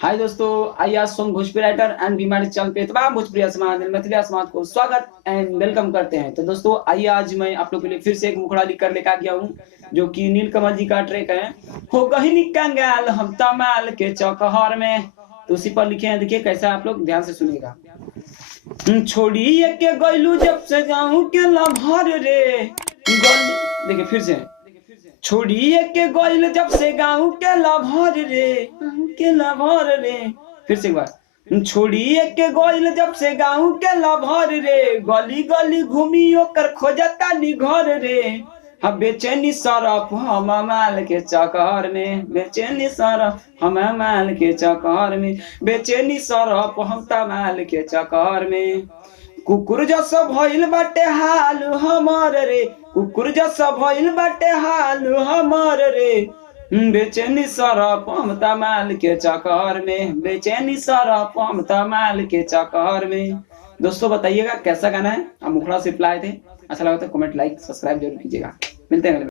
हाय दोस्तों, आइए आज सॉन्ग भोजपुरी राइटर एंड बीमारी चल पे तमाम भोजपुरी समाज मैथिली समाज को स्वागत एंड वेलकम करते हैं। तो दोस्तों आइए आज मैं आप लोग के लिए फिर से एक मुखड़ा लिख कर लेकर आ गया हूँ, जो कि नीलकमल जी का ट्रैक है। हो गहिनी कंगाल हम तमाल के चौकहर में, तो उसी पर लिखे हैं। देखिए कैसा, आप लोग ध्यान से सुनिएगा। छोड़िए के गइलू जब से गाँव के लभर रे देखिए फिर से, छोड़िए के गइल जब से गाँव के लभर रे, गाँव के लभर रे। फिर से एक बार, छोड़िए के गइल जब से गाँव के लभर रे, गली गली घूमी ओकर खोजता नी घर रे। हम बेचैनी सरफ हम माल के चकर में, बेचैनी सरफ हम माल के चकर में, बेचैनी सरफ हम तमाल के चकर में। कुकुर जैसा भइल बाटे हाल हमर रे, कुकुर जैसा भइल बाटे हाल हमर रे। बेचैनी सरफ हम तमाल के चक्कर में, बेचैनी सरफ हम तमाल के चक्कर में। दोस्तों बताइएगा कैसा गाना है, आप मुखड़ा से रिप्लाई थे। अच्छा लगा तो कमेंट लाइक सब्सक्राइब जरूर कीजिएगा। मिलते हैं अगले